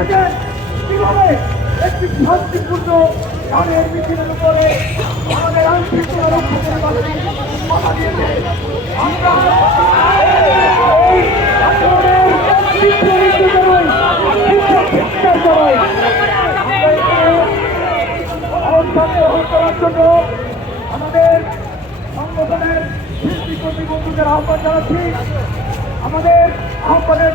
থেকে কীভাবে একটি শান্তিপূর্ণ গানের মিছিলের উপরে আমাদের আন্তরিক কথা দিয়েছে আমাদের সংগঠনের শিল্পী কর্মী বন্ধুদের আহ্বান জানাচ্ছি আমাদের আহ্বানের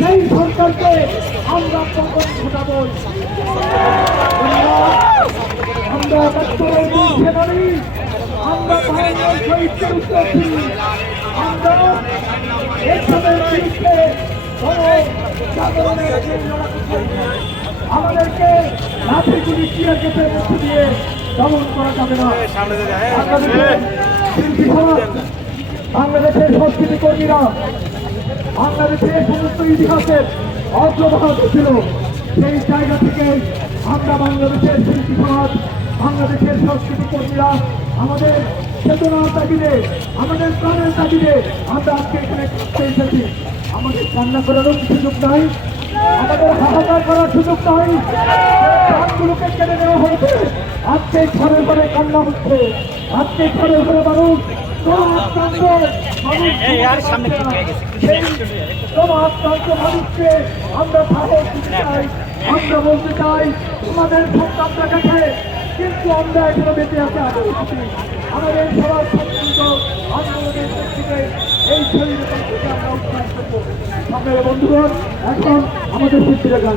সেই সরকারকে আমরা পতন ঘটাবো আমরা একাত্তরের বিরুদ্ধে লড়ি। আমরা ভারতের শহীদদের উত্তরছি আমরা এসবের বিরুদ্ধে আমাদেরকে লাঠি গুলি চিয়ার গেটের মধ্যে দিয়ে দমন করা যাবে না। বাংলাদেশের সংস্কৃতি কর্মীরা বাংলাদেশের সমস্ত ইতিহাসের অগ্রভাগ ছিল। সেই জায়গা থেকে আমরা বাংলাদেশের শিল্পী সমাজ, বাংলাদেশের সংস্কৃতি কর্মীরা আমাদের চেতনার তাগিদে, আমাদের প্রাণের তাগিদে আমরা আজকে এখানে করতে এসেছি। আমাদের কান্না করারও সুযোগ নাই, আমাদের হাহাকার করার সুযোগ নাই। প্রাণগুলোকে কেড়ে নেওয়া হয়েছে। আজকে ঘরে ঘরে কান্না হচ্ছে। আজকে ঘরে ঘরে মানুষ আমরা দিতে চাই আমরা বলতে চাই তোমাদের সন্তানরা গেছে কিন্তু আমরা এখনও বেঁচে আছে আমাদের সবার সংস্কৃত আন্দোলনের শক্তিতে এই শরীরে থেকে আমরা উদ্ধার করব আপনারা বন্ধুগণ এখন আমাদের শিল্পীরা গান